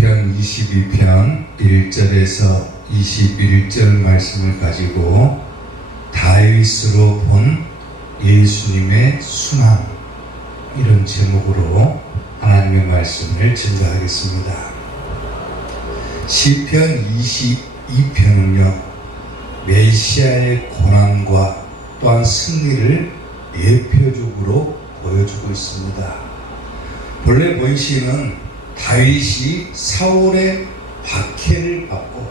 시편 22편 1절에서 21절 말씀을 가지고 다윗으로 본 예수님의 순환, 이런 제목으로 하나님의 말씀을 증거하겠습니다. 시편 22편은요 메시아의 고난과 또한 승리를 예표적으로 보여주고 있습니다. 본래 본 시는 다윗이 사울의 박해를 받고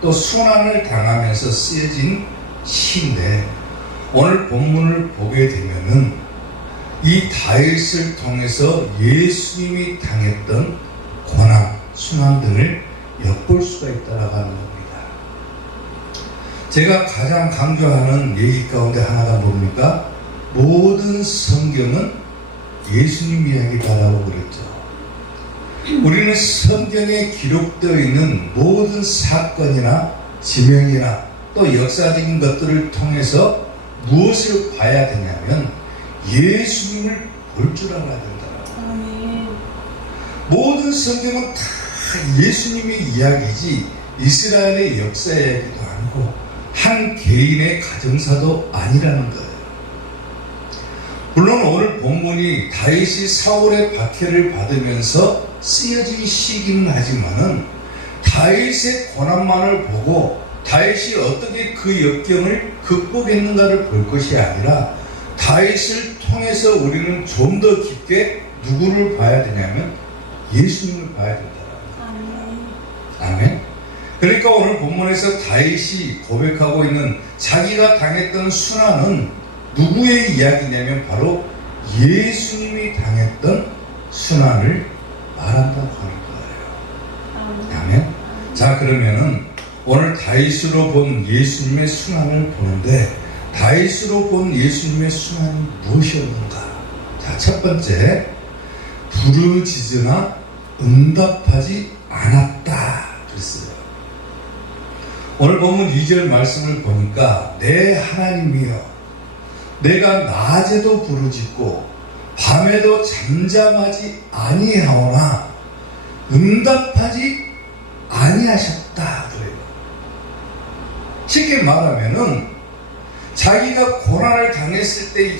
또 순환을 당하면서 쓰여진 시인데, 오늘 본문을 보게 되면은 이 다윗을 통해서 예수님이 당했던 고난, 순환 등을 엿볼 수가 있다라고 하는 겁니다. 제가 가장 강조하는 얘기 가운데 하나가 뭡니까? 모든 성경은 예수님 이야기다라고 그랬죠. 우리는 성경에 기록되어 있는 모든 사건이나 지명이나 또 역사적인 것들을 통해서 무엇을 봐야 되냐면 예수님을 볼 줄 알아야 된다. 모든 성경은 다 예수님의 이야기지 이스라엘의 역사 이야기도 아니고 한 개인의 가정사도 아니라는 거예요. 물론 오늘 본문이 다윗이 사울의 박해를 받으면서 쓰여진 시기는 하지만은 다윗의 고난만을 보고 다윗이 어떻게 그 역경을 극복했는가를 볼 것이 아니라 다윗을 통해서 우리는 좀 더 깊게 누구를 봐야 되냐면 예수님을 봐야 된다. 아멘. 그러니까 오늘 본문에서 다윗이 고백하고 있는 자기가 당했던 순환은 누구의 이야기냐면 바로 예수님이 당했던 순환을 말한다고 하는 거예요. 아멘. 자, 그러면은 오늘 다윗으로 본 예수님의 순환을 보는데 다윗으로 본 예수님의 순환이 무엇이었는가? 자, 첫 번째, 부르짖으나 응답하지 않았다 그랬어요. 오늘 본문 2절 말씀을 보니까 내 하나님이여 내가 낮에도 부르짖고 밤에도 잠잠하지 아니하오나 응답하지 아니하셨다 그래요. 쉽게 말하면은 자기가 고난을 당했을 때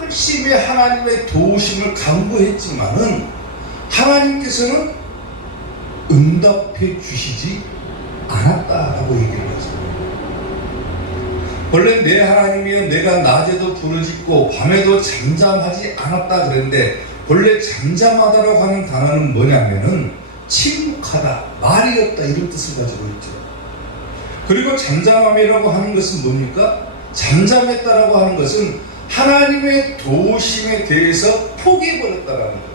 열심히 하나님의 도우심을 간구했지만은 하나님께서는 응답해 주시지 않았다라고 얘기를 했어요. 원래 내 하나님이여 내가 낮에도 부르짖고 밤에도 잠잠하지 않았다 그랬는데, 원래 잠잠하다라고 하는 단어는 뭐냐면은 침묵하다, 말이 없다, 이런 뜻을 가지고 있죠. 그리고 잠잠함이라고 하는 것은 뭡니까? 잠잠했다라고 하는 것은 하나님의 도우심에 대해서 포기해버렸다라는 거예요.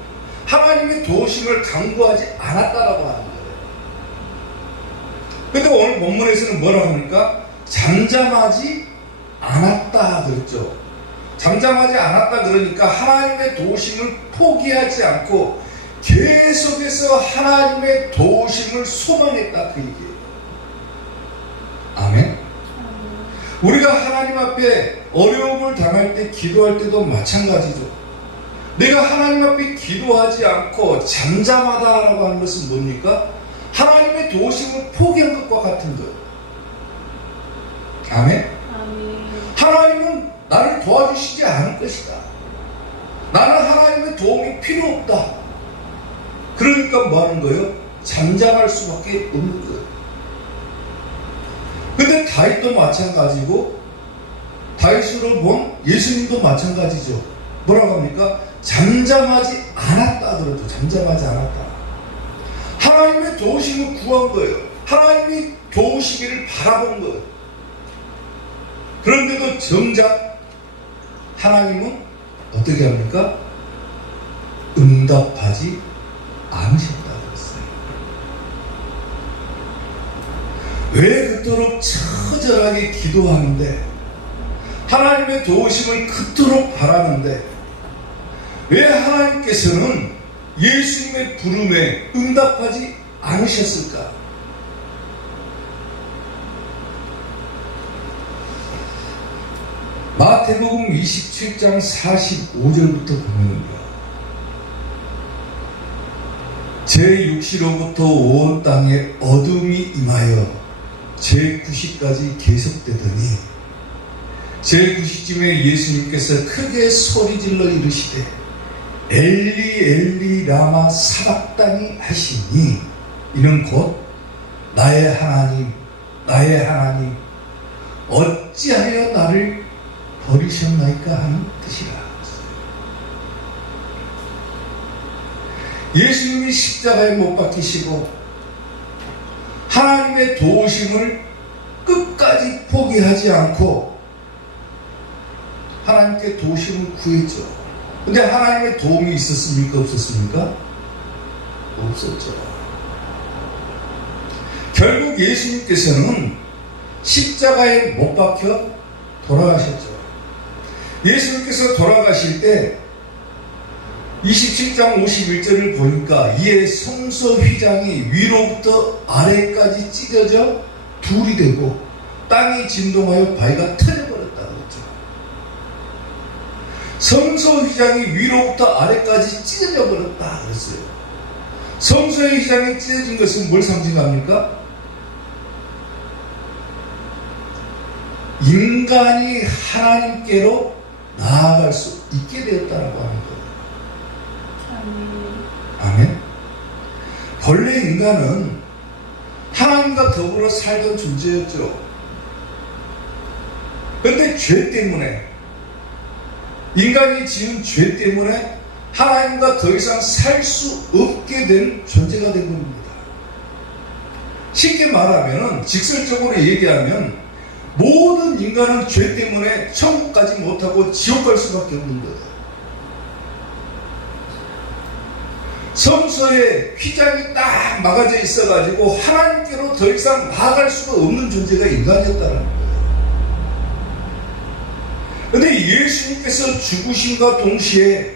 하나님의 도우심을 간구하지 않았다라고 하는 거예요. 근데 오늘 본문에서는 뭐라고 합니까? 잠잠하지 않았다 그랬죠. 잠잠하지 않았다 그러니까 하나님의 도우심을 포기하지 않고 계속해서 하나님의 도우심을 소망했다 그 얘기예요. 아멘. 우리가 하나님 앞에 어려움을 당할 때 기도할 때도 마찬가지죠. 내가 하나님 앞에 기도하지 않고 잠잠하다라고 하는 것은 뭡니까? 하나님의 도우심을 포기한 것과 같은 거예요. 아멘? 하나님은 나를 도와주시지 않을 것이다. 나는 하나님의 도움이 필요 없다. 그러니까 뭐 하는 거예요? 잠잠할 수밖에 없는 거예요. 근데 다윗도 마찬가지고 다윗으로 본 예수님도 마찬가지죠. 뭐라고 합니까? 잠잠하지 않았다 그러죠. 잠잠하지 않았다. 하나님의 도우심을 구한 거예요. 하나님이 도우시기를 바라본 거예요. 그런데도 정작 하나님은 어떻게 합니까? 응답하지 않으셨다 그랬어요. 왜 그토록 처절하게 기도하는데, 하나님의 도우심을 그토록 바라는데 왜 하나님께서는 예수님의 부름에 응답하지 않으셨을까? 마태복음 27장 45절부터 보면요, 제 육시로부터 온 땅에 어둠이 임하여 제 9시까지 계속되더니 제 9시쯤에 예수님께서 크게 소리질러 이르시되 엘리 엘리 라마 사박다니 하시니 이는 곧 나의 하나님 나의 하나님 어찌하여 나를 버리셨나이까 하는 뜻이라. 예수님이 십자가에 못 박히시고 하나님의 도우심을 끝까지 포기하지 않고 하나님께 도우심을 구했죠. 근데 하나님의 도움이 있었습니까? 없었습니까? 없었죠. 결국 예수님께서는 십자가에 못 박혀 돌아가셨죠. 예수님께서 돌아가실 때 27장 51절을 보니까 이에 성소 휘장이 위로부터 아래까지 찢어져 둘이 되고 땅이 진동하여 바위가 터져버렸다고 했죠. 성소 휘장이 위로부터 아래까지 찢어져 버렸다 그랬어요. 성소의 휘장이 찢어진 것은 뭘 상징합니까? 인간이 하나님께로 나아갈 수 있게 되었다라고 하는 거예요. 아멘. 본래 인간은 하나님과 더불어 살던 존재였죠. 그런데 죄 때문에, 인간이 지은 죄 때문에 하나님과 더 이상 살 수 없게 된 존재가 된 겁니다. 쉽게 말하면, 직설적으로 얘기하면 모든 인간은 죄 때문에 천국 가지 못하고 지옥 갈 수밖에 없는 거예요. 성소에 휘장이 딱 막아져 있어가지고 하나님께로 더 이상 나아갈 수가 없는 존재가 인간이었다는 거예요. 그런데 예수님께서 죽으심과 동시에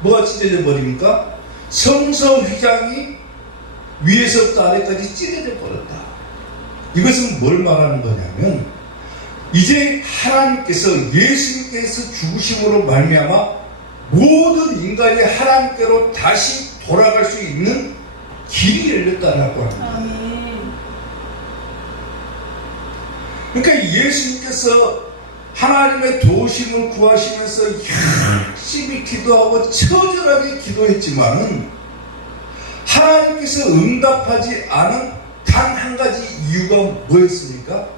뭐가 찢어져 버립니까? 성소 휘장이 위에서부터 아래까지 찢어져 버렸다. 이것은 뭘 말하는 거냐면 이제 하나님께서 예수님께서 죽으심으로 말미암아 모든 인간이 하나님께로 다시 돌아갈 수 있는 길이 열렸다라고 합니다. 그러니까 예수님께서 하나님의 도우심을 구하시면서 열심히 기도하고 처절하게 기도했지만은 하나님께서 응답하지 않은 단 한 가지 이유가 뭐였습니까?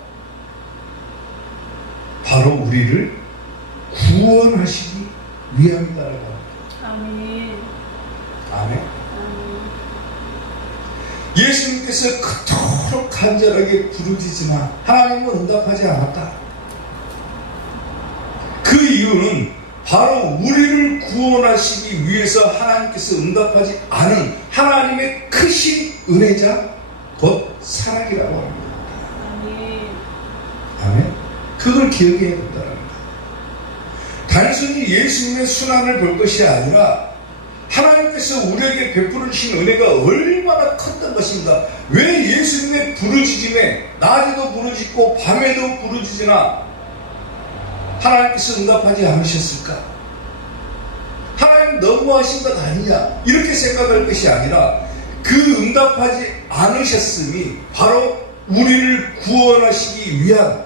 바로 우리를 구원하시기 위함이다라고 합니다. 아멘. 아멘. 예수님께서 그토록 간절하게 부르짖으나 하나님은 응답하지 않았다. 그 이유는 바로 우리를 구원하시기 위해서 하나님께서 응답하지 않은 하나님의 크신 은혜자 곧 사랑이라고 합니다. 아멘. 아멘. 그걸 기억해야 된다는 거예요. 단순히 예수님의 순환을 볼 것이 아니라 하나님께서 우리에게 베풀어 주신 은혜가 얼마나 컸던 것인가. 왜 예수님의 부르짖음에 낮에도 부르짖고 밤에도 부르짖으나 하나님께서 응답하지 않으셨을까? 하나님 너무하신 것 아니냐? 이렇게 생각할 것이 아니라 그 응답하지 않으셨음이 바로 우리를 구원하시기 위한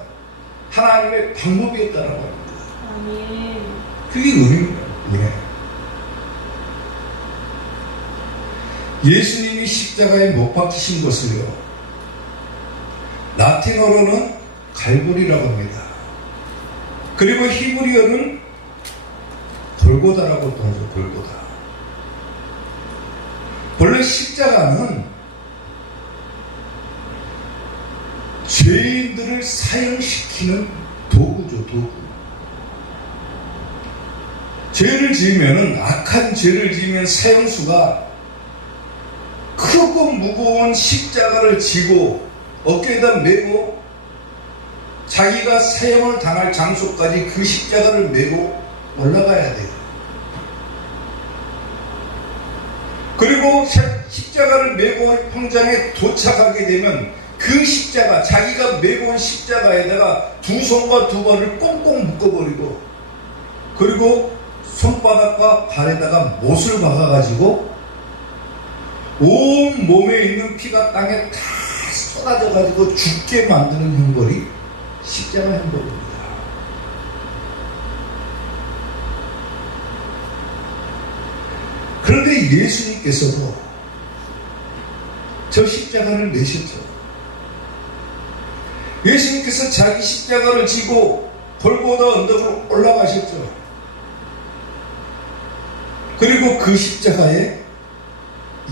하나님의 방법이었다라고 합니다. 아멘. 그게 은혜입니다. 은혜. 예수님이 십자가에 못 박히신 것을요, 라틴어로는 갈보리라고 합니다. 그리고 히브리어는 골고다라고 하죠. 골고다. 원래 십자가는 죄인들을 사형시키는 도구죠. 도구. 죄를 지으면은, 악한 죄를 지으면 사형수가 크고 무거운 십자가를 지고 어깨에다 메고 자기가 사형을 당할 장소까지 그 십자가를 메고 올라가야 돼요. 그리고 십자가를 메고 평장에 도착하게 되면 그 십자가, 자기가 메고 온 십자가에다가 두 손과 두 발을 꽁꽁 묶어버리고, 그리고 손바닥과 발에다가 못을 박아가지고 온 몸에 있는 피가 땅에 다 쏟아져 가지고 죽게 만드는 형벌이 십자가 형벌입니다. 그런데 예수님께서도 저 십자가를 내셨죠. 예수님께서 자기 십자가를 지고 골고다 언덕으로 올라가셨죠. 그리고 그 십자가에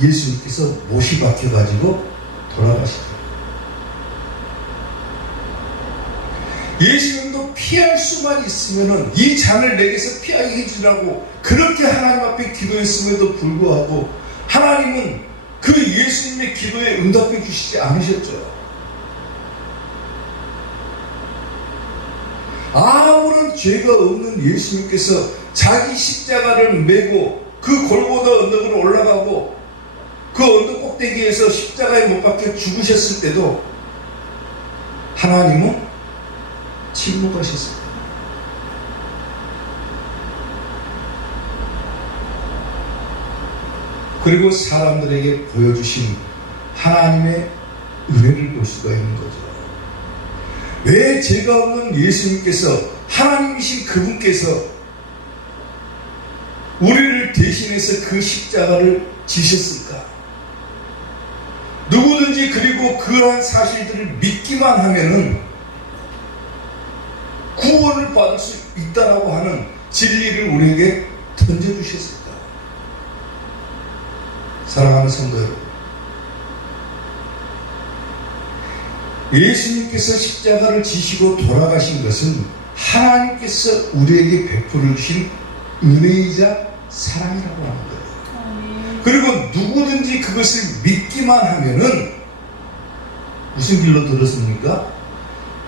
예수님께서 못이 박혀가지고 돌아가시죠. 예수님도 피할 수만 있으면은 이 잔을 내게서 피하게 해주라고 그렇게 하나님 앞에 기도했음에도 불구하고 하나님은 그 예수님의 기도에 응답해 주시지 않으셨죠. 아무런 죄가 없는 예수님께서 자기 십자가를 메고 그 골고다 언덕으로 올라가고 그 언덕 꼭대기에서 십자가에 못 박혀 죽으셨을 때도 하나님은 침묵하셨습니다. 그리고 사람들에게 보여주신 하나님의 은혜를 볼 수가 있는 거죠. 왜 죄가 없는 예수님께서 하나님이신 그분께서 우리를 대신해서 그 십자가를 지셨을까? 누구든지 그리고 그러한 사실들을 믿기만 하면은 구원을 받을 수 있다라고 하는 진리를 우리에게 던져주셨을까? 사랑하는 성도 여러분, 예수님께서 십자가를 지시고 돌아가신 것은 하나님께서 우리에게 베풀어 주신 은혜이자 사랑이라고 하는 거예요. 그리고 누구든지 그것을 믿기만 하면은 무슨 길로 들었습니까?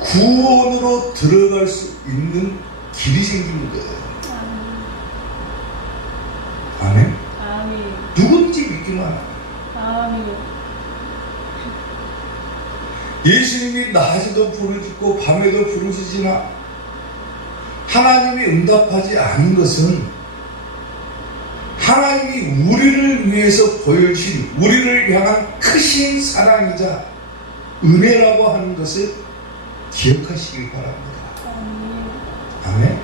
구원으로 들어갈 수 있는 길이 생기는 거예요. 아멘. 아멘. 누구든지 믿기만 하면. 아멘. 예수님이 낮에도 부르짖고 밤에도 부르짖으나 하나님이 응답하지 않은 것은 하나님이 우리를 위해서 보여주신 우리를 향한 크신 사랑이자 은혜라고 하는 것을 기억하시길 바랍니다. 아멘.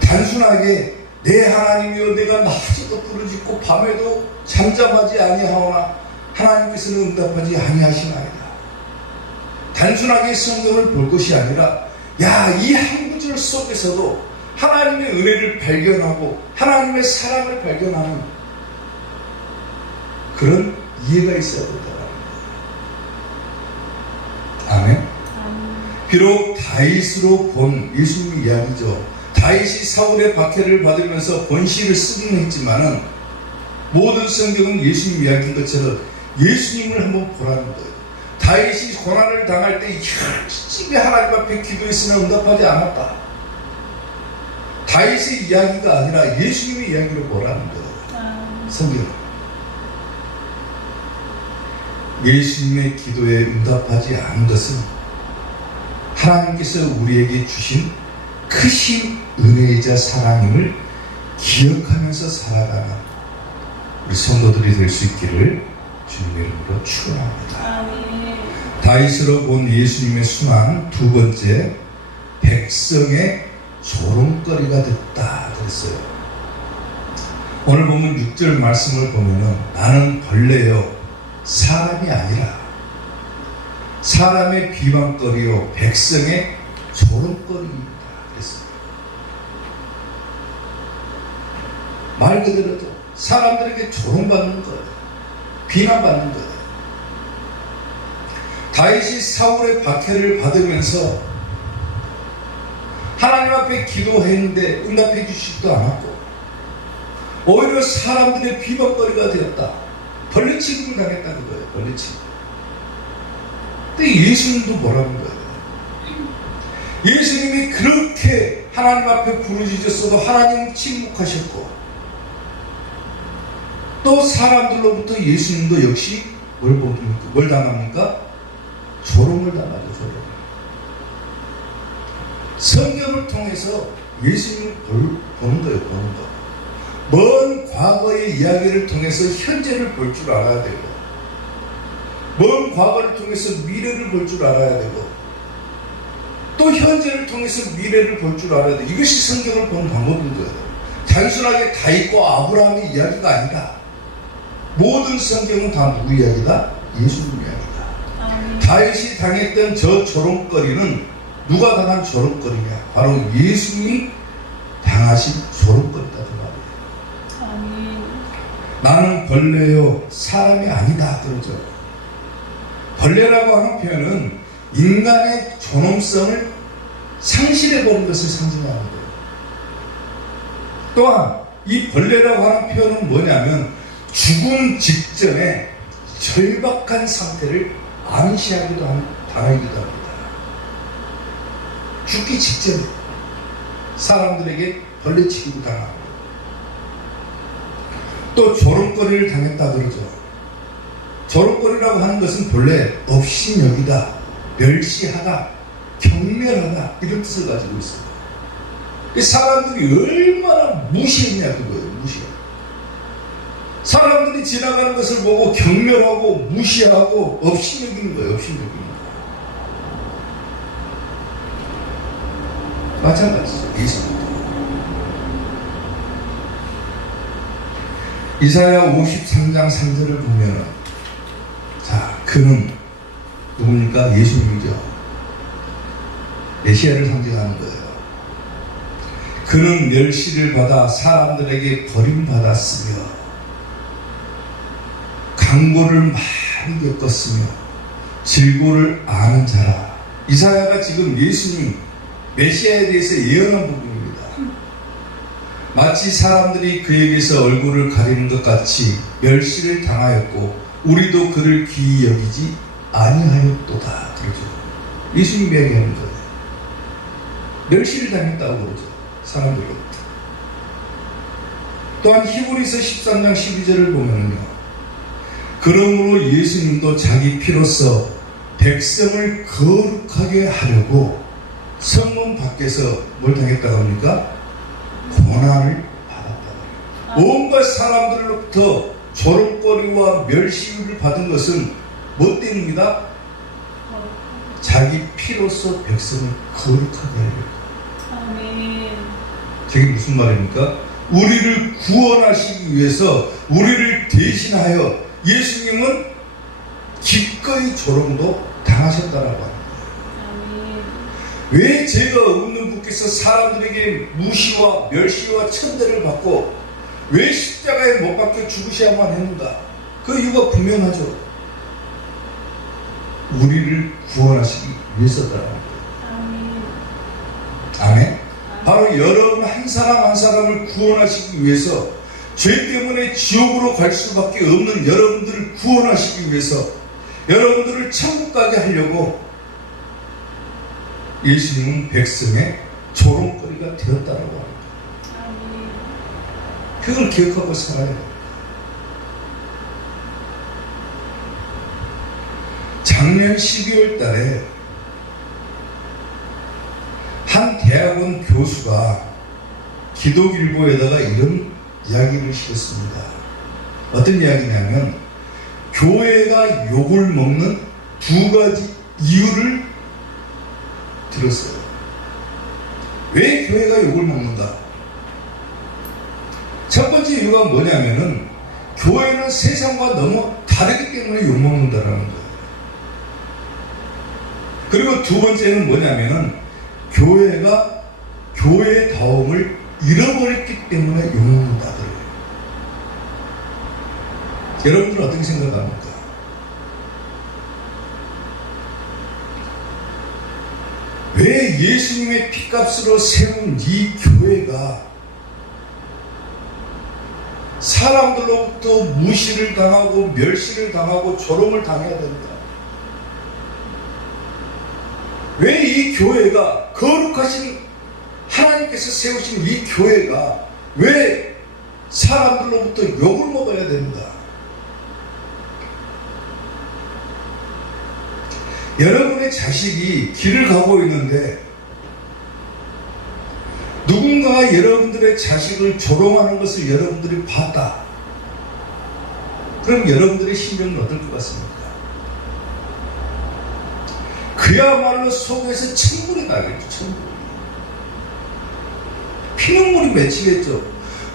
단순하게 내 하나님이여 내가 낮에도 부르짖고 밤에도 잠잠하지 아니하오나 하나님께서는 응답하지 아니하시나이다. 단순하게 성경을 볼 것이 아니라 이 한 구절 속에서도 하나님의 은혜를 발견하고 하나님의 사랑을 발견하는 그런 이해가 있어야 된다는 거예요. 아멘. 비록 다윗으로 본 예수님 이야기죠. 다윗이 사울의 박해를 받으면서 번시를 쓰긴 했지만은 모든 성경은 예수님 이야기인 것처럼 예수님을 한번 보라는 거예요. 다윗이 고난을 당할 때 열심히 하나님 앞에 기도했으나 응답하지 않았다. 다윗의 이야기가 아니라 예수님의 이야기를 보라는 거예요. 성경은. 예수님의 기도에 응답하지 않은 것은 하나님께서 우리에게 주신 크신 은혜이자 사랑임을 기억하면서 살아가는 우리 성도들이 될 수 있기를 주님의 이름으로 축원합니다. 다윗으로 본 예수님의 순환 두 번째, 백성의 조롱거리가 됐다 그랬어요. 오늘 보면 6절 말씀을 보면은 나는 벌레요 사람이 아니라 사람의 비방거리요 백성의 조롱거리입니다 그랬어요. 말 그대로도 사람들에게 조롱받는 거예요. 비난받는 거예요. 다윗이 사울의 박해를 받으면서 하나님 앞에 기도했는데 응답해 주시지도 않았고 오히려 사람들의 비방거리가 되었다. 벌레 취급을 당했다는 거예요. 벌레 취급. 근데 예수님도 뭐라는 거예요? 예수님이 그렇게 하나님 앞에 부르짖었어도 하나님은 침묵하셨고 또 사람들로부터 예수님도 역시 뭘 당합니까? 조롱을 당하죠. 조롱. 성경을 통해서 예수님을 보는 거예요. 보는 거. 먼 과거의 이야기를 통해서 현재를 볼 줄 알아야 돼요. 먼 과거를 통해서 미래를 볼 줄 알아야 되고 또 현재를 통해서 미래를 볼 줄 알아야 돼. 이것이 성경을 보는 방법인 거예요. 단순하게 다윗과 아브라함의 이야기가 아니라 모든 성경은 다 누구 이야기다? 예수님 이야기다. 다윗이 당했던 저 조롱거리는 누가 당한 조롱거리냐? 바로 예수님이 당하신 조롱거리다 그 말이에요. 나는 벌레요 사람이 아니다 그러죠. 벌레라고 하는 표현은 인간의 존엄성을 상실해버린 것을 상징하는 거예요. 또한 이 벌레라고 하는 표현은 뭐냐면 죽음 직전에 절박한 상태를 암시하기도 당하기도 합니다. 죽기 직전에 사람들에게 벌레 치기도 당하고 또 조롱거리를 당했다 그러죠. 조롱거리라고 하는 것은 본래 업신여기다, 멸시하다, 경멸하다 이런 뜻을 가지고 있습니다. 사람들이 얼마나 무시했냐 그거예요. 무시해. 사람들이 지나가는 것을 보고 경멸하고 무시하고 업신여기는 거예요. 업신여기는 거예요. 마찬가지죠. 예수님도. 이사야 53장 3절을 보면 자, 그는 누굽니까? 예수님이죠. 메시아를 상징하는 거예요. 그는 멸시를 받아 사람들에게 버림받았으며 강고를 많이 겪었으며 질고를 아는 자라. 이사야가 지금 예수님 메시아에 대해서 예언한 부분입니다. 마치 사람들이 그에게서 얼굴을 가리는 것 같이 멸시를 당하였고 우리도 그를 귀히 여기지 아니하였도다 그러죠. 예수님 이야기하는 거예요. 멸시를 당했다고 그러죠. 사람들로부터. 또한 히브리서 13장 12절을 보면요. 그러므로 예수님도 자기 피로써 백성을 거룩하게 하려고 성문 밖에서 뭘 당했다고 합니까? 고난을 받았다. 온갖 사람들로부터 조롱거리와 멸시를 받은 것은 뭐 때문입니다? 자기 피로써 백성을 거룩하게 하려고. 저게 무슨 말입니까? 우리를 구원하시기 위해서 우리를 대신하여 예수님은 기꺼이 조롱도 당하셨다라고 합니다. 왜 죄가 없는 분께서 사람들에게 무시와 멸시와 천대를 받고 왜 십자가에 못 박혀 죽으셔야만 했는가? 그 이유가 분명하죠. 우리를 구원하시기 위해서더라고요. 아멘. 바로 여러분 한 사람 한 사람을 구원하시기 위해서 죄 때문에 지옥으로 갈 수밖에 없는 여러분들을 구원하시기 위해서 여러분들을 천국 가게 하려고 예수님은 백성의 조롱거리가 되었다라고 합니다. 그걸 기억하고 살아야 돼요. 작년 12월 달에 한 대학원 교수가 기독일보에다가 이런 이야기를 실었습니다. 어떤 이야기냐면 교회가 욕을 먹는 두 가지 이유를 들었어요. 왜 교회가 욕을 먹는가? 첫 번째 이유가 뭐냐면은 교회는 세상과 너무 다르기 때문에 욕 먹는다라는 거예요. 그리고 두 번째는 뭐냐면은 교회가 교회다움을 잃어버렸기 때문에 욕 먹는다 그래요. 여러분들은 어떻게 생각합니까? 왜 예수님의 피값으로 세운 이 교회가 사람들로부터 무시를 당하고 멸시를 당하고 조롱을 당해야 된다? 왜 이 교회가 거룩하신 하나님께서 세우신 이 교회가 왜 사람들로부터 욕을 먹어야 된다? 여러분의 자식이 길을 가고 있는데 누군가가 여러분들의 자식을 조롱하는 것을 여러분들이 봤다. 그럼 여러분들의 심정은 어떨 것 같습니까? 그야말로 속에서 천불이 나겠죠. 천불. 피눈물이 맺히겠죠.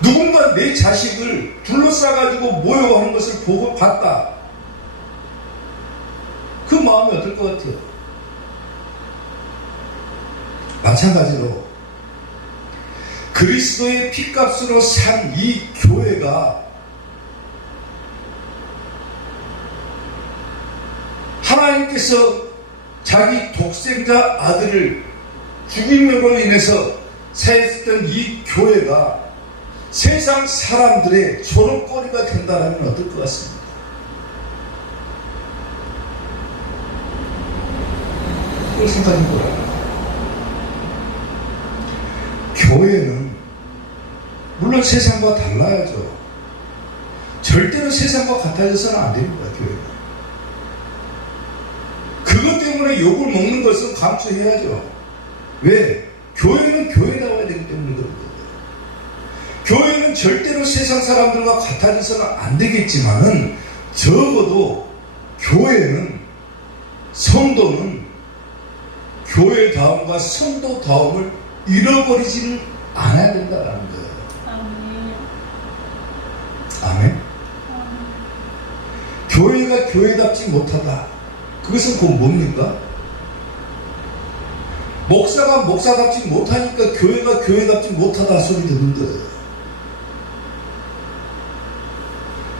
누군가 내 자식을 둘러싸가지고 모욕하는 것을 보고 봤다. 그 마음이 어떨 것 같아요? 마찬가지로 그리스도의 피값으로 산 이 교회가 하나님께서 자기 독생자 아들을 죽임으로 인해서 세웠던 이 교회가 세상 사람들의 조롱거리가 된다면 어떨 것 같습니까? 그걸 생각해 보라. 교회는 물론 세상과 달라야죠. 절대로 세상과 같아져서는 안 됩니다. 교회는. 그것 때문에 욕을 먹는 것은 감수해야죠. 왜? 교회는 교회다워야 되기 때문에 그런 거예요. 교회는 절대로 세상 사람들과 같아져서는 안 되겠지만은 적어도 교회는 성도는 교회다움과 성도다움을 잃어버리지는 않아야 된다는 거예요. 아멘. 교회가 교회답지 못하다. 그것은 곧 뭡니까? 목사가 목사답지 못하니까 교회가 교회답지 못하다 소리 듣는 거예요.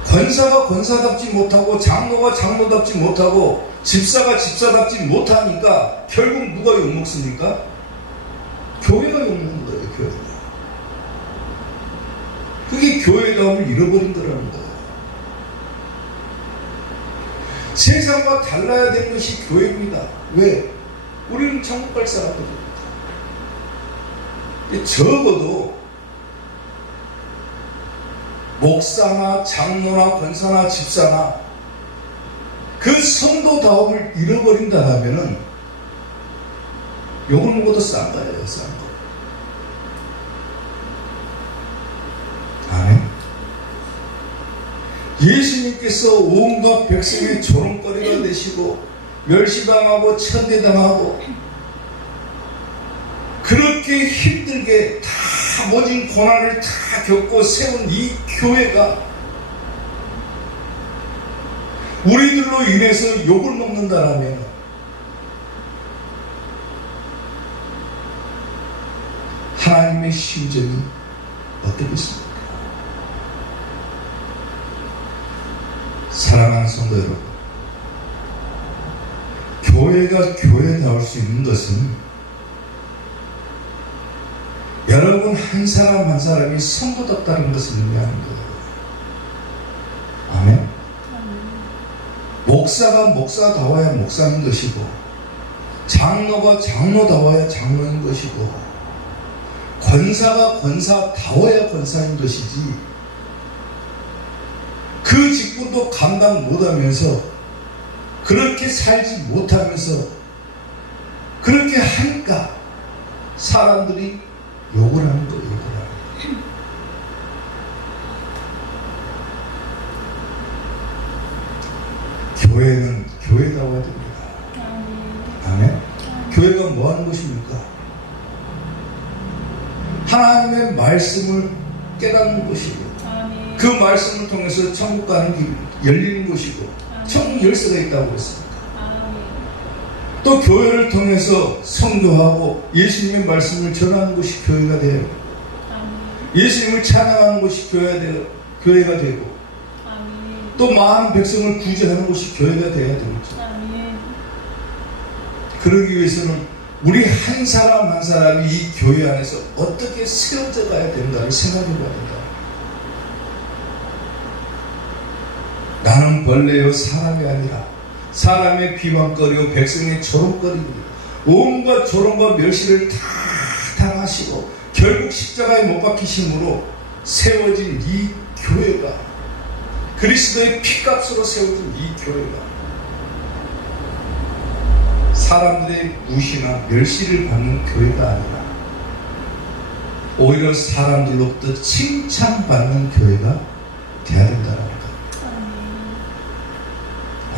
권사가 권사답지 못하고 장로가 장로답지 못하고 집사가 집사답지 못하니까 결국 누가 욕먹습니까? 교회가 욕먹는 거예요. 교회가. 그게 교회다움을 잃어버린 거라는 거예요. 세상과 달라야 되는 것이 교회입니다. 왜? 우리는 천국 갈 사람들입니다. 적어도 목사나 장로나 권사나 집사나 그 성도다움을 잃어버린다면 욕을 먹어도 싼 거예요. 싼 거. 아멘. 예수님께서 온갖 백성의 조롱거리가 되시고 멸시당하고 천대당하고 그렇게 힘들게 다 모진 고난을 다 겪고 세운 이 교회가 우리들로 인해서 욕을 먹는다라면 하나님의 심정이 어떻겠습니까? 사랑하는 성도 여러분, 교회가 교회다울 수 있는 것은 여러분 한 사람 한 사람이 성도답다는 것을 의미하는 거예요. 아멘. 목사가 목사다워야 목사인 것이고 장로가 장로다워야 장로인 것이고 권사가 권사다워야 권사인 것이지 그 직분도 감당 못하면서 그렇게 살지 못하면서 그렇게 하니까 사람들이 욕을 하는 거예요. 교회는 교회다워야 됩니다. 아멘. 교회가 뭐 하는 것입니까? 하나님의 말씀을 깨닫는 것이고 그 말씀을 통해서 천국 가는 길이 열리는 것이고 천국 열쇠가 있다고 했습니다. 또 교회를 통해서 성교하고 예수님의 말씀을 전하는 것이 교회가 돼요. 예수님을 찬양하는 것이 교회가 되고 또 많은 백성을 구제하는 것이 교회가 돼야 되겠죠. 그러기 위해서는 우리 한 사람 한 사람이 이 교회 안에서 어떻게 세워져 가야 된다를 생각해 봐야 된다. 나는 벌레요 사람이 아니라 사람의 비방거리요 백성의 조롱거리입니다. 온갖 조롱과 멸시를 다 당하시고 결국 십자가에 못 박히심으로 세워진 이 교회가 그리스도의 피값으로 세워진 이 교회가 사람들의 무시나 멸시를 받는 교회가 아니라 오히려 사람들로부터 칭찬받는 교회가 되어야 된다는 것.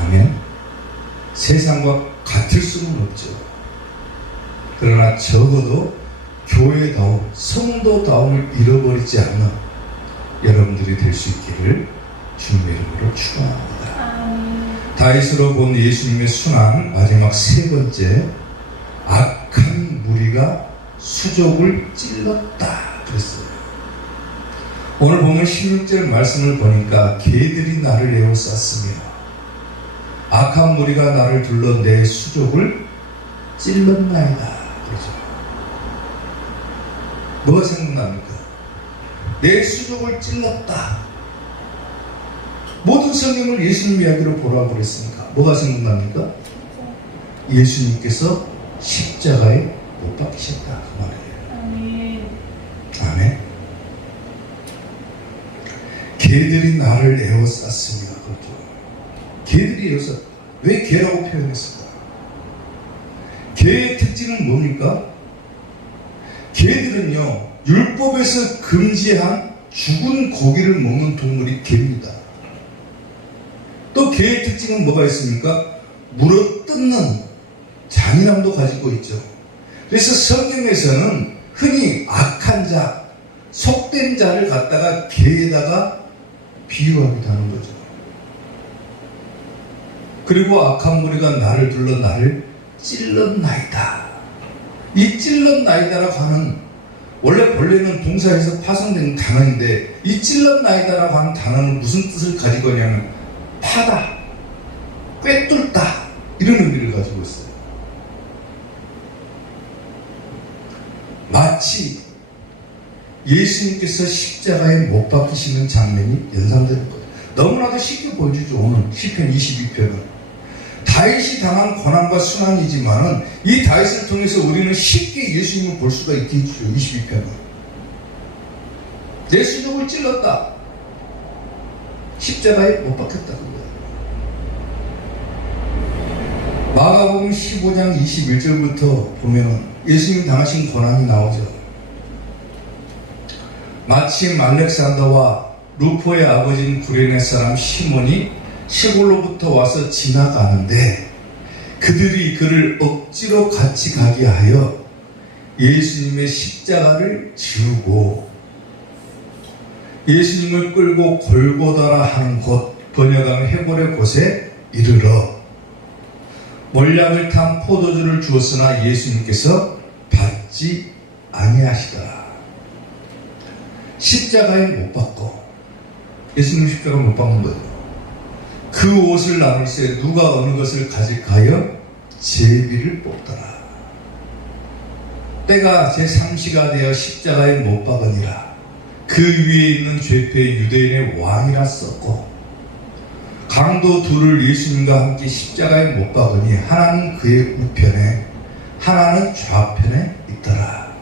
아멘. 세상과 같은 같을 수는 없죠. 그러나 적어도 교회다움, 성도다움을 잃어버리지 않는 여러분들이 될 수 있기를 주님의 이름으로 축원합니다. 다윗으로 본 예수님의 순환 마지막 세 번째, 악한 무리가 수족을 찔렀다 그랬어요. 오늘 보면 16절 말씀을 보니까 개들이 나를 에워쌌으며 악한 무리가 나를 둘러 내 수족을 찔렀나이다 그러죠. 뭐가 생각납니까? 내 수족을 찔렀다. 모든 성경을 예수님 이야기로 보라고 그랬으니까 뭐가 생각납니까? 예수님께서 십자가에 못 박히셨다 그 말이에요. 아멘. 개들이 나를 에워쌌으며 그렇죠. 개들이 에워쌌다. 왜 개라고 표현했을까? 개의 특징은 뭡니까? 개들은요, 율법에서 금지한 죽은 고기를 먹는 동물이 개입니다. 또 개의 특징은 뭐가 있습니까? 물어뜯는 잔인함도 가지고 있죠. 그래서 성경에서는 흔히 악한 자, 속된 자를 갖다가 개에다가 비유하기도 하는 거죠. 그리고 악한 무리가 나를 둘러 나를 찔렀나이다. 이 찔렀나이다라고 하는, 원래 본래는 동사에서 파생된 단어인데 이 찔렀나이다라고 하는 단어는 무슨 뜻을 가지고 있냐면 파다, 꿰뚫다 이런 의미를 가지고 있어요. 마치 예수님께서 십자가에 못 박히시는 장면이 연상되는 거예요. 너무나도 쉽게 보여주죠. 오늘 시편 22편은 다윗이 당한 고난과 순환이지만은 이 다윗을 통해서 우리는 쉽게 예수님을 볼 수가 있게 해주죠. 22편은 내 수족을 찔렀다. 십자가에 못 박혔다 그거예요. 마가복음 15장 21절부터 보면은 예수님 당하신 고난이 나오죠. 마침 알렉산더와 루포의 아버지인 구레네 사람 시몬이 시골로부터 와서 지나가는데 그들이 그를 억지로 같이 가게 하여 예수님의 십자가를 지우고 예수님을 끌고 골고다라 하는 곳, 번역하면 해골의 곳에 이르러 몰약을 탄 포도주를 주었으나 예수님께서 받지 아니하시더라. 십자가에 못 박고 예수님 십자가에 못 박는 거예요. 그 옷을 나눌세 누가 어느 것을 가질까 하여 제비를 뽑더라. 때가 제3시가 되어 십자가에 못 박으니라. 그 위에 있는 죄패의 유대인의 왕이라 썼고 강도 둘을 예수님과 함께 십자가에 못 박으니 하나는 그의 우편에 하나는 좌편에 있더라.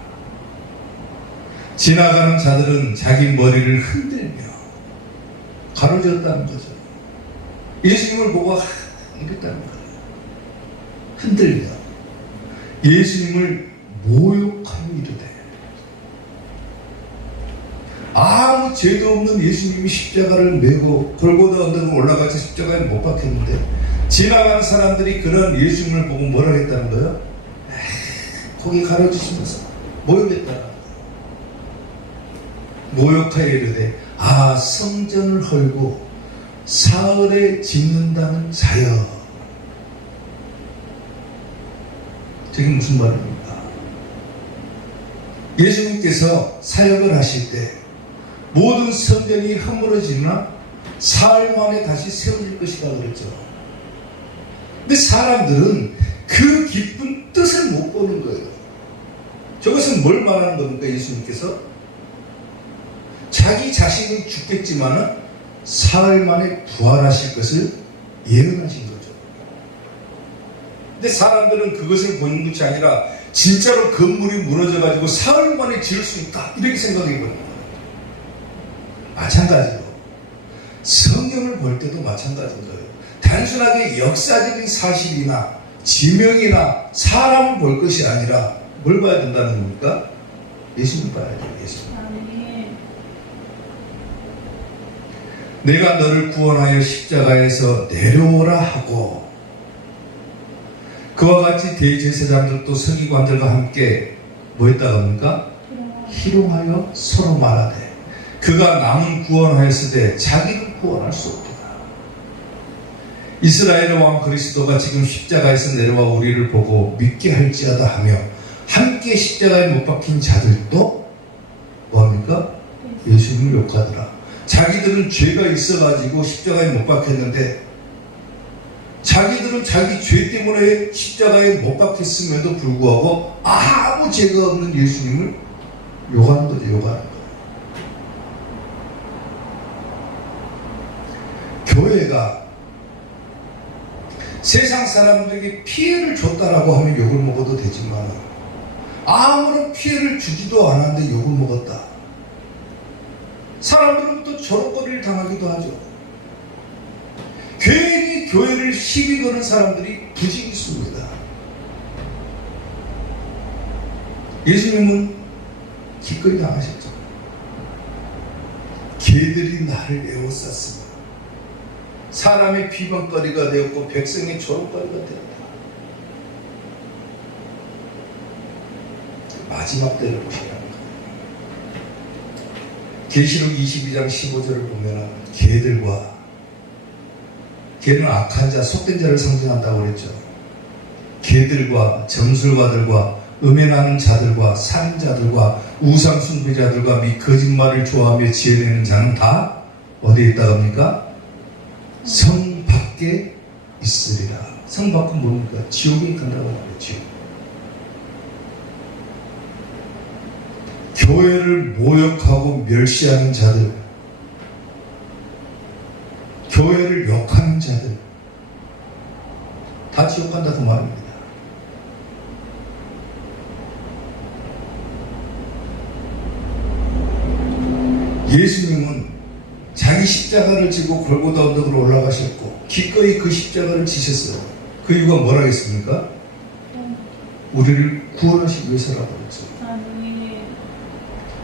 지나가는 자들은 자기 머리를 흔들며 가로졌다는 거죠. 예수님을 보고 이랬다는 거예요. 흔들며 예수님을 모욕하며 이르되 아무 죄도 없는 예수님이 십자가를 메고 골고다 언덕으로 올라가서 십자가에 못 박혔는데 지나가는 사람들이 그런 예수님을 보고 뭐라 했다는 거예요? 거기 가로지시면서 모욕했다는 거예요. 모욕하여 이르되 아 성전을 헐고 사흘에 짓는다는 자여. 저게 무슨 말입니까? 예수님께서 사역을 하실 때 모든 성전이 허물어지나 사흘 만에 다시 세워질 것이다 그랬죠. 근데 사람들은 그 깊은 뜻을 못 보는 거예요. 저것은 뭘 말하는 겁니까? 예수님께서 자기 자신은 죽겠지만은 사흘 만에 부활하실 것을 예언하신 거죠. 근데 사람들은 그것을 보는 것이 아니라 진짜로 건물이 무너져가지고 사흘 만에 지을 수 있다 이렇게 생각해 보는 거예요. 마찬가지로 성경을 볼 때도 마찬가지인 거예요. 단순하게 역사적인 사실이나 지명이나 사람을 볼 것이 아니라 뭘 봐야 된다는 겁니까? 예수님 봐야 돼요. 예수님. 내가 너를 구원하여 십자가에서 내려오라 하고 그와 같이 대제사장들도 서기관들과 함께 뭐 했다고 합니까? 희롱하여 서로 말하되 그가 남은 구원하였으되 자기는 구원할 수 없도다. 이스라엘 왕 그리스도가 지금 십자가에서 내려와 우리를 보고 믿게 할지어다 하며 함께 십자가에 못 박힌 자들도 뭐합니까? 예수님을 욕하더라. 자기들은 죄가 있어가지고 십자가에 못 박혔는데 자기들은 자기 죄 때문에 십자가에 못 박혔음에도 불구하고 아무 죄가 없는 예수님을 욕하는 거죠. 욕하는 거. 교회가 세상 사람들에게 피해를 줬다라고 하면 욕을 먹어도 되지만 아무런 피해를 주지도 않았는데 욕을 먹었다. 사람들은 또 저럭거리를 당하기도 하죠. 괜히 교회를 시비 거는 사람들이 부지 있습니다. 예수님은 기꺼이 당하셨죠. 개들이 나를 에워쌌으며 사람의 비방거리가 되었고 백성의 조롱거리가 되었다. 마지막 때를 보시라는 거예요. 계시록 22장 15절을 보면 개는 악한 자, 속된 자를 상징한다고 그랬죠. 개들과 점술가들과 음행하는 자들과 살인자들과 우상 숭배자들과 및 거짓말을 좋아하며 지어내는 자는 다 어디에 있다고 합니까? 성 밖에 있으리라. 성 밖은 뭡니까? 지옥에 간다고 말했죠. 교회를 모욕하고 멸시하는 자들, 교회를 욕하는 자들 다 지옥 간다고 말합니다. 예수님은 자기 십자가를 지고 골고다 언덕으로 올라가셨고 기꺼이 그 십자가를 지셨어요. 그 이유가 뭐라겠습니까? 우리를 구원하시기 위해서라고 그랬죠.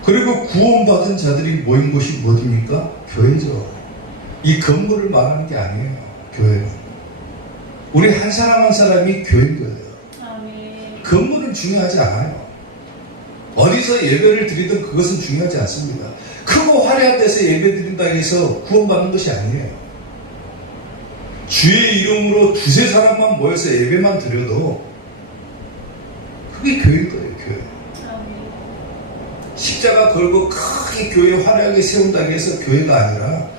그리고 구원받은 자들이 모인 곳이 어디입니까? 교회죠. 이 건물을 말하는 게 아니에요. 교회는 우리 한 사람 한 사람이 교회인 거예요. 건물은 중요하지 않아요. 어디서 예배를 드리든 그것은 중요하지 않습니다. 크고 화려한 데서 예배 드린다고 해서 구원받는 것이 아니에요. 주의 이름으로 두세 사람만 모여서 예배만 드려도 그게 교회인 거예요. 교회. 십자가 걸고 크게 교회 화려하게 세운다고 해서 교회가 아니라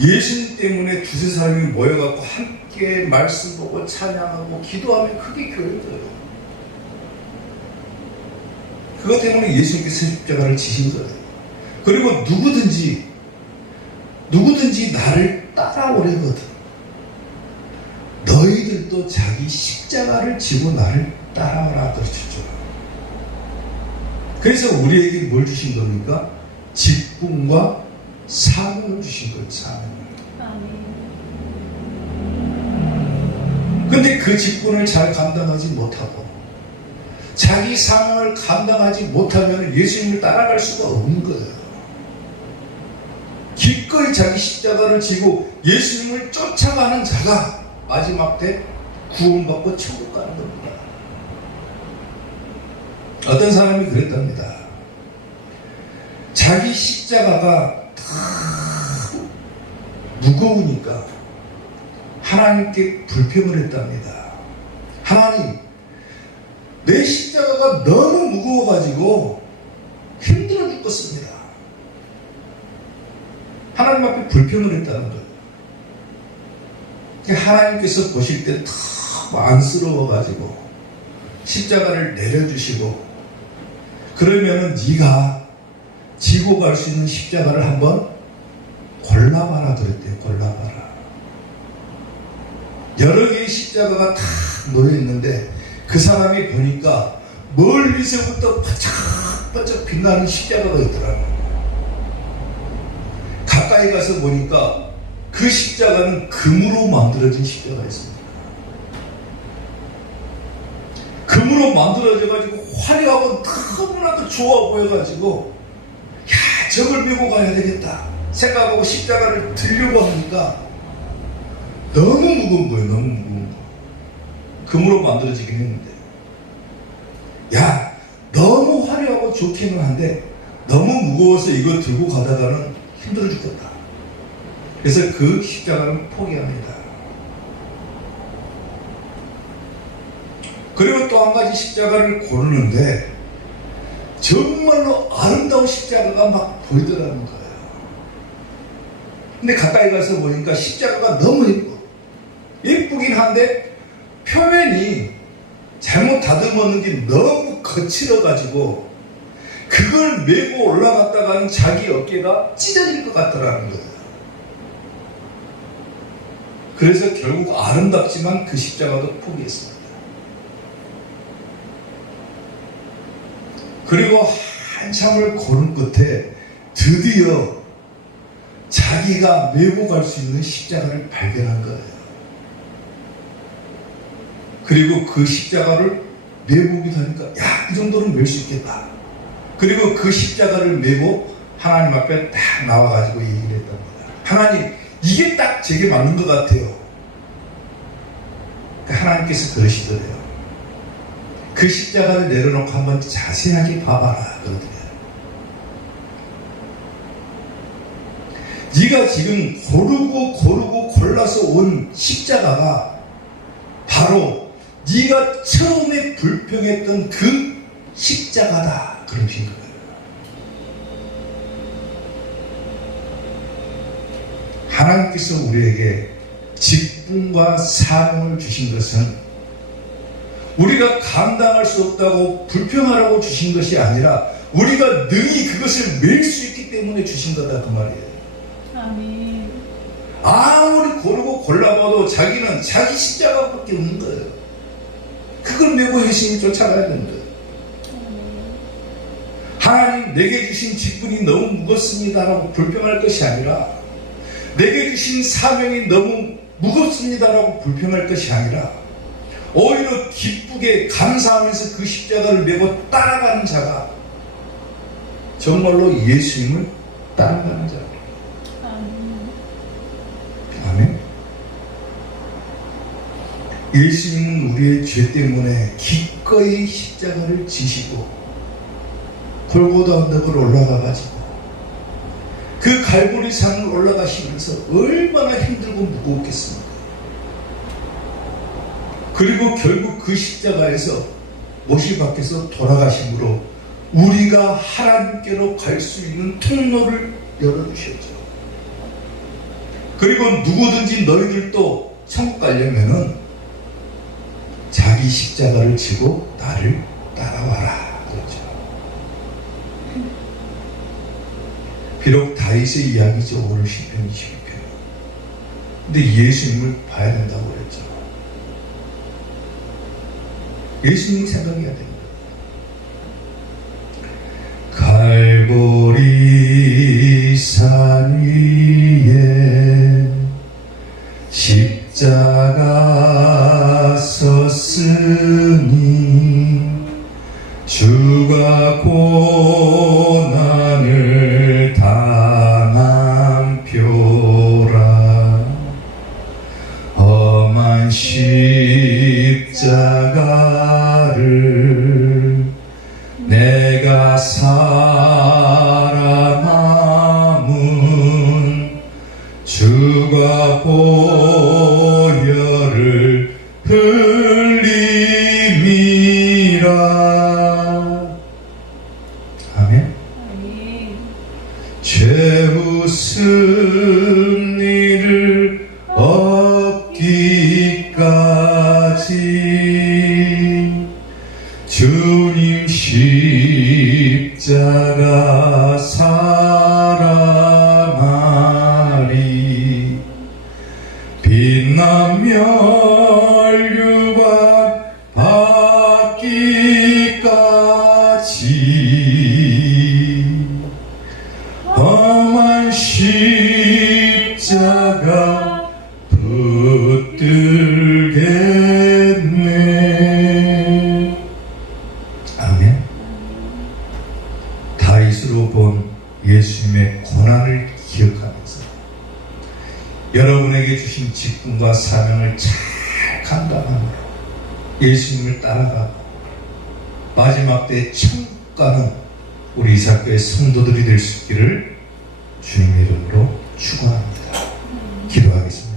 예수님 때문에 두세 사람이 모여갖고 함께 말씀 보고 찬양하고 기도하면 그게 교회예요. 그것 때문에 예수님께서 십자가를 지신 거예요. 그리고 누구든지 나를 따라오려거든 너희들도 자기 십자가를 지고 나를 따라오라 그러셨죠. 그래서 우리에게 뭘 주신 겁니까? 직분과 사명을 주신 거예요. 사명을. 근데 그 직분을 잘 감당하지 못하고 자기 사명을 감당하지 못하면 예수님을 따라갈 수가 없는 거예요. 기꺼이 자기 십자가를 지고 예수님을 쫓아가는 자가 마지막 때 구원받고 천국 가는 겁니다. 어떤 사람이 그랬답니다. 자기 십자가가 다 무거우니까 하나님께 불평을 했답니다. 하나님, 내 십자가가 너무 무거워가지고 힘들어 죽겠습니다. 하나님 앞에 불평을 했다는 거예요. 하나님께서 보실 때 너무 안쓰러워가지고 십자가를 내려주시고 그러면은 네가 지고 갈 수 있는 십자가를 한번 골라봐라 그랬대요. 골라봐라. 여러 개의 십자가가 다 놓여있는데 그 사람이 보니까 멀리서부터 반짝반짝 빛나는 십자가가 있더라고요. 가까이 가서 보니까 그 십자가는 금으로 만들어진 십자가였습니다. 금으로 만들어져가지고 화려하고 너무나도 좋아 보여가지고 야, 저걸 메고 가야 되겠다 생각하고 십자가를 들려고 하니까 너무 무거운 거예요. 너무 무거운 거. 금으로 만들어지긴 했는데, 야, 너무 화려하고 좋기는 한데 너무 무거워서 이거 들고 가다가는 힘들어 죽겠다. 그래서 그 십자가는 포기합니다. 그리고 또 한 가지 십자가를 고르는데 정말로 아름다운 십자가가 막 보이더라는 거예요. 근데 가까이 가서 보니까 십자가가 너무 예뻐. 예쁘긴 한데 표면이 잘못 다듬었는 게 너무 거칠어가지고 그걸 메고 올라갔다가는 자기 어깨가 찢어질 것 같더라는 거예요. 그래서 결국 아름답지만 그 십자가도 포기했습니다. 그리고 한참을 고른 끝에 드디어 자기가 메고 갈 수 있는 십자가를 발견한 거예요. 그리고 그 십자가를 메보기도 하니까, 야, 이 정도는 멜 수 있겠다. 그리고 그 십자가를 메고 하나님 앞에 딱 나와가지고 얘기를 했단 말이에요. 하나님, 이게 딱 제게 맞는 것 같아요. 하나님께서 그러시더래요. 그 십자가를 내려놓고 한번 자세하게 봐봐라. 그러더래요. 네가 지금 고르고 골라서 온 십자가가 바로 네가 처음에 불평했던 그 십자가다. 그러신 거예요. 하나님께서 우리에게 직분과 사명을 주신 것은 우리가 감당할 수 없다고 불평하라고 주신 것이 아니라 우리가 능히 그것을 맬 수 있기 때문에 주신 거다, 그 말이에요. 아멘. 아무리 고르고 골라봐도 자기는 자기 십자가밖에 없는 거예요. 그걸 메고 열심히 쫓아가야 되는 거예요. 하나님, 내게 주신 직분이 너무 무겁습니다라고 불평할 것이 아니라, 내게 주신 사명이 너무 무겁습니다라고 불평할 것이 아니라, 오히려 기쁘게 감사하면서 그 십자가를 메고 따라가는 자가 정말로 예수님을 따라가는 자. 아멘. 예수님은 우리의 죄 때문에 기꺼이 십자가를 지시고 골고다 언덕을 올라가가지고 그 갈보리 산을 올라가시면서 얼마나 힘들고 무거웠겠습니까? 그리고 결국 그 십자가에서 못이 밖에서 돌아가심으로 우리가 하나님께로 갈 수 있는 통로를 열어주셨죠. 그리고 누구든지 너희들도 천국 가려면은 자기 십자가를 지고 나를 따라와라. 그렇죠. 비록 다윗의 이야기죠. 오늘 시편 22편. 근데 예수님을 봐야 된다고 그랬죠. 예수님 생각해야 됩니다. 갈보리 산 위에 십자가 섰으니 주가 고난을 당한 표라. 험한 십자가를 내가 살아남은 주가 보혈을 흘림이라. 아멘. 죄 무슨 일을 얻기까지 주님 십자가 사랑하리. 빛난 멸류관 받기까지 험한 십자가 붙들겠네. 아멘. 다윗으로 본 예수님의 고난을 기억하면서 여러분에게 주신 직분과 사명을 잘 감당함으로 예수님을 따라가고 마지막 때 천국 가는 우리 이사교의 성도들이 될 수 있기를 주님의 이름으로 축원합니다. 기도하겠습니다.